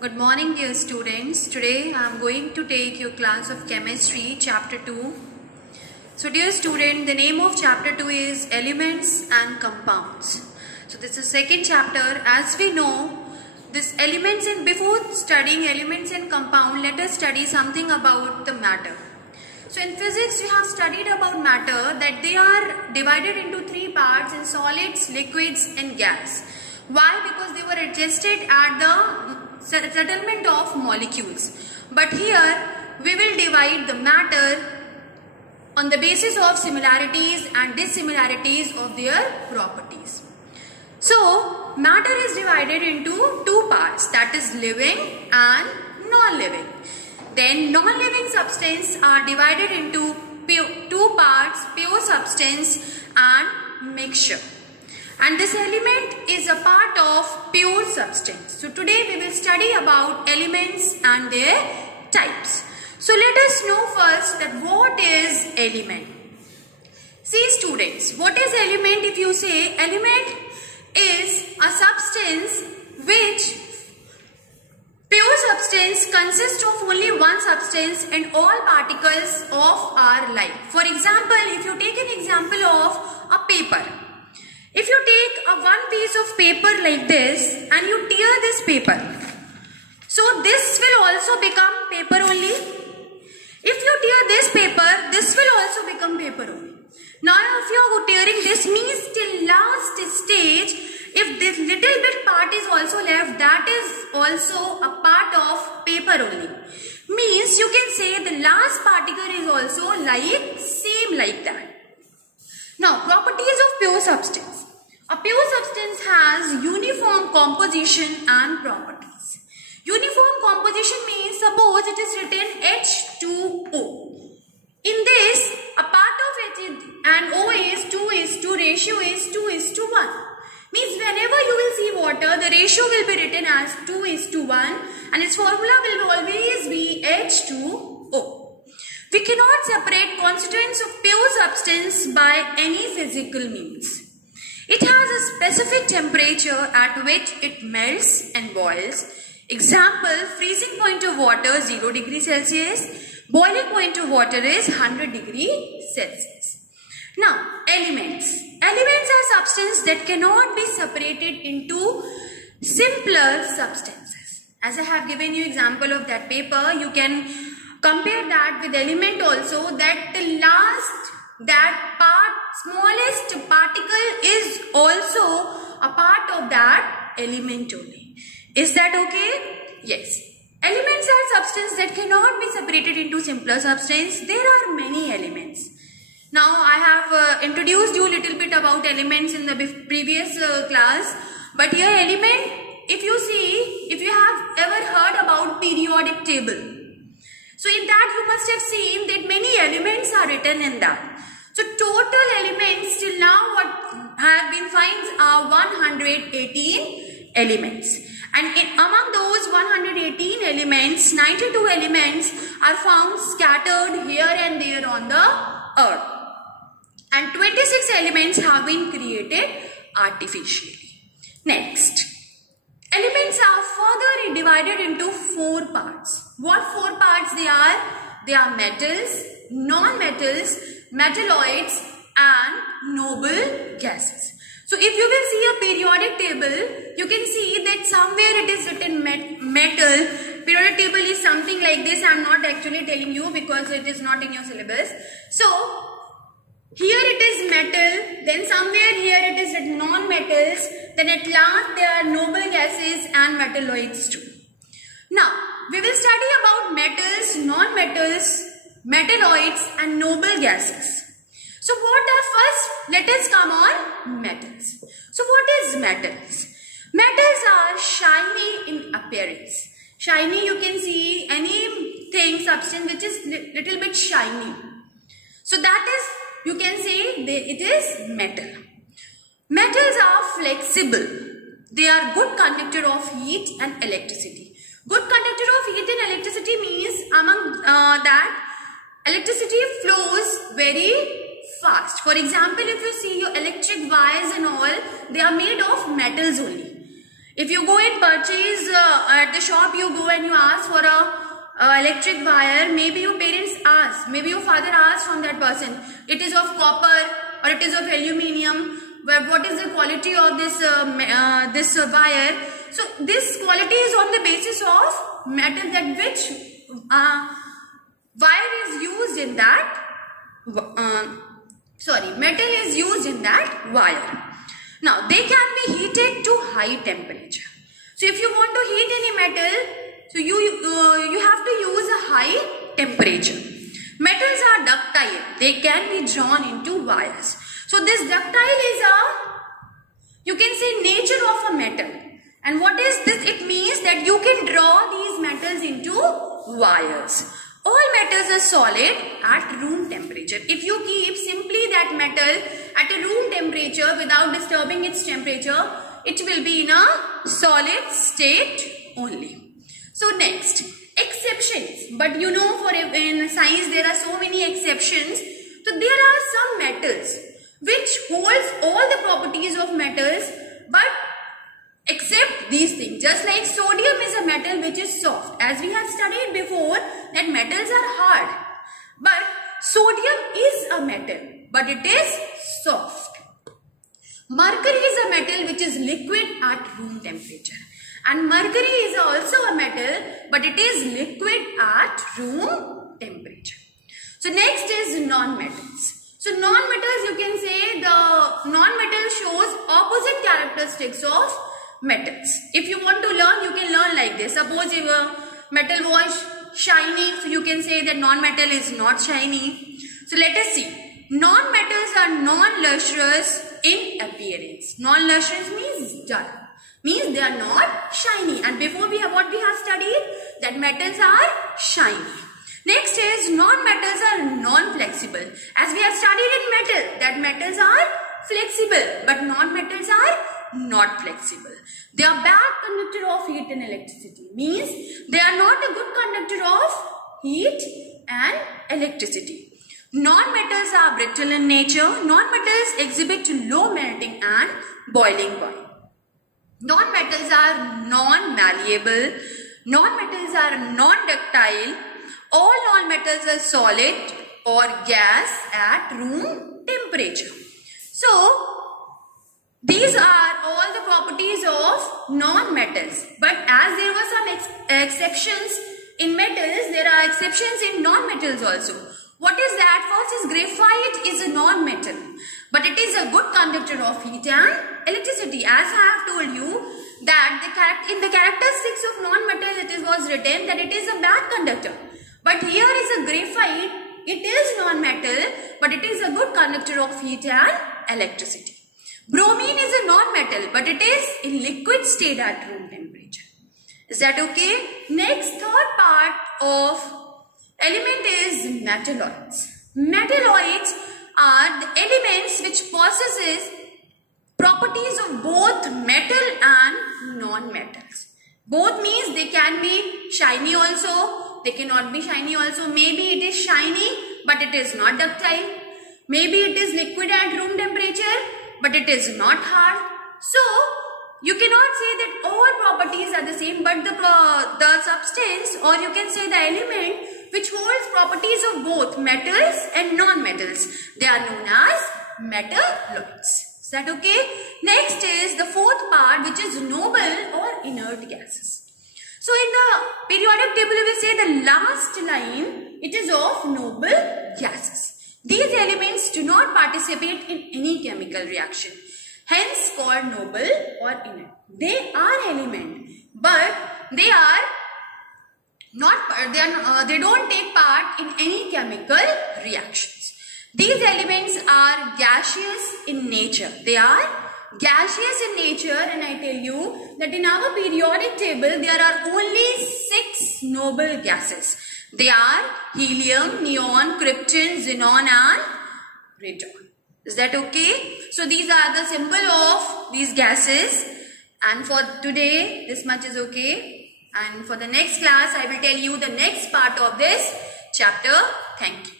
Good morning, dear students. Today I am going to take your class of chemistry chapter 2. So dear student, the name of chapter 2 is elements and compounds. So this is second chapter. As we know, this elements, and before studying elements and compound, let us study something about the matter. So in physics we have studied about matter, that they are divided into three parts in solids, liquids and gas. Why? Because they were adjusted at the settlement of molecules. But here we will divide the matter on the basis of similarities and dissimilarities of their properties. So matter is divided into two parts, that is living and non-living. Then non-living substance are divided into two parts, pure substance and mixture. And this element is a part of pure substance. So today we will study about elements and their types. So let us know first that what is element. See students, what is element? If you say element is a substance which pure substance consists of only one substance and all particles of our life. For example, if you take an example of a paper. If you take one piece of paper like this and you tear this paper, so this will also become paper only. If you tear this paper, this will also become paper only. Now if you are tearing this, means till last stage, if this little bit part is also left, that is also a part of paper only. Means you can say the last particle is also same like that. Now, properties of pure substance. A pure substance has uniform composition and properties. Uniform composition means, suppose it is written H2O. In this, a part of H and O is 2:2, ratio is 2:1. Means whenever you will see water, the ratio will be written as 2:1 and its formula will always be H2O. We cannot separate constituents of pure substance by any physical means. It has a specific temperature at which it melts and boils. Example, freezing point of water 0 degrees Celsius, boiling point of water is 100 degrees Celsius. Now, elements. Elements are substances that cannot be separated into simpler substances. As I have given you example of that paper, you can compare that with element also, that smallest particle is also a part of that element only. Is that okay? Yes. Elements are substances that cannot be separated into simpler substance. There are many elements. Now I have introduced you a little bit about elements in the previous class. But here element, if you have ever heard about periodic table. So in that you must have seen that many elements are written in that. So total elements till now what have been found are 118 elements. And among those 118 elements, 92 elements are found scattered here and there on the earth. And 26 elements have been created artificially. Next. Elements are further divided into four parts. What four parts they are? They are metals, non-metals, metalloids and noble gases. So if you will see a periodic table, you can see that somewhere it is written metal. Periodic table is something like this. I am not actually telling you because it is not in your syllabus. So here it is metal, then somewhere here it is written non-metals, then at last there are noble gases and metalloids too. Now, we will study about metals, non-metals, metalloids and noble gases. So what are first? Let us come on metals. So what is metals? Metals are shiny in appearance. Shiny, you can see anything, substance which is little bit shiny. So that is, you can say it is metal. Metals are flexible. They are good conductor of heat and electricity. Good conductor of heat and electricity means among that electricity flows very fast. For example, if you see your electric wires and all, they are made of metals only. If you go and purchase at the the shop you go and you ask for a electric wire, maybe your parents ask, maybe your father asked from that person, it is of copper or it is of aluminium, what is the quality of this wire. So this quality is on the basis of metal, that which wire is used in that, metal is used in that wire. Now they can be heated to high temperature. So if you want to heat any metal, so you have to use a high temperature. Metals are ductile. They can be drawn into wires. So this ductile is you can say, nature of a metal. And what is this? It means that you can draw these metals into wires. All metals are solid at room temperature. If you keep simply that metal at a room temperature without disturbing its temperature, it will be in a solid state only. So next, exceptions. But you know, in science there are so many exceptions. So there are some metals which holds all the properties of metals, but except these things. Just like sodium is a metal which is soft. As we have studied before, that metals are hard. But sodium is a metal, but it is soft. Mercury is a metal which is liquid at room temperature. And mercury is also a metal, but it is liquid at room temperature. So next is non-metals. So non-metals, you can say the non-metal shows opposite characteristics of metals. If you want to learn, you can learn like this. Suppose if a metal was shiny, so you can say that non-metal is not shiny. So let us see. Non-metals are non-lustrous in appearance. Non-lustrous means dull. Means they are not shiny. And before what we have studied, that metals are shiny. Next is non-metals are non-flexible. As we have studied in metal, that metals are flexible, but non-metals are not flexible. They are bad conductor of heat and electricity. Means they are not a good conductor of heat and electricity. Non-metals are brittle in nature. Non-metals exhibit low melting and boiling point. Non-metals are non-malleable. Non-metals are non-ductile. All non-metals are solid or gas at room temperature. So, these are all the properties of non-metals. But as there were some exceptions in metals, there are exceptions in non-metals also. What is that? First is graphite is a non-metal, but it is a good conductor of heat and electricity. As I have told you that in the characteristics of non-metal it was written that it is a bad conductor. But here is a graphite, it is non-metal, but it is a good conductor of heat and electricity. Bromine is a non-metal, but it is in liquid state at room temperature. Is that okay? Next, third part of element is metalloids. Metalloids are the elements which possesses properties of both metal and non-metals. Both means they can be shiny also, they cannot be shiny also. Maybe it is shiny, but it is not ductile. Maybe it is liquid at room temperature, but it is not hard. So, you cannot say that all properties are the same, but the substance, or you can say the element which holds properties of both metals and non-metals, they are known as metalloids. Is that okay? Next is the fourth part, which is noble or inert gases. So in the periodic table, we will say the last line, it is of noble gases. These elements do not participate in any chemical reaction, hence called noble or inert. They are element, but they don't take part in any chemical reactions. These elements are gaseous in nature. They are gaseous in nature, and I tell you that in our periodic table there are only 6 noble gases. They are helium, neon, krypton, xenon and radon. Is that okay? So these are the symbol of these gases, and for today this much is okay, and for the next class I will tell you the next part of this chapter. Thank you.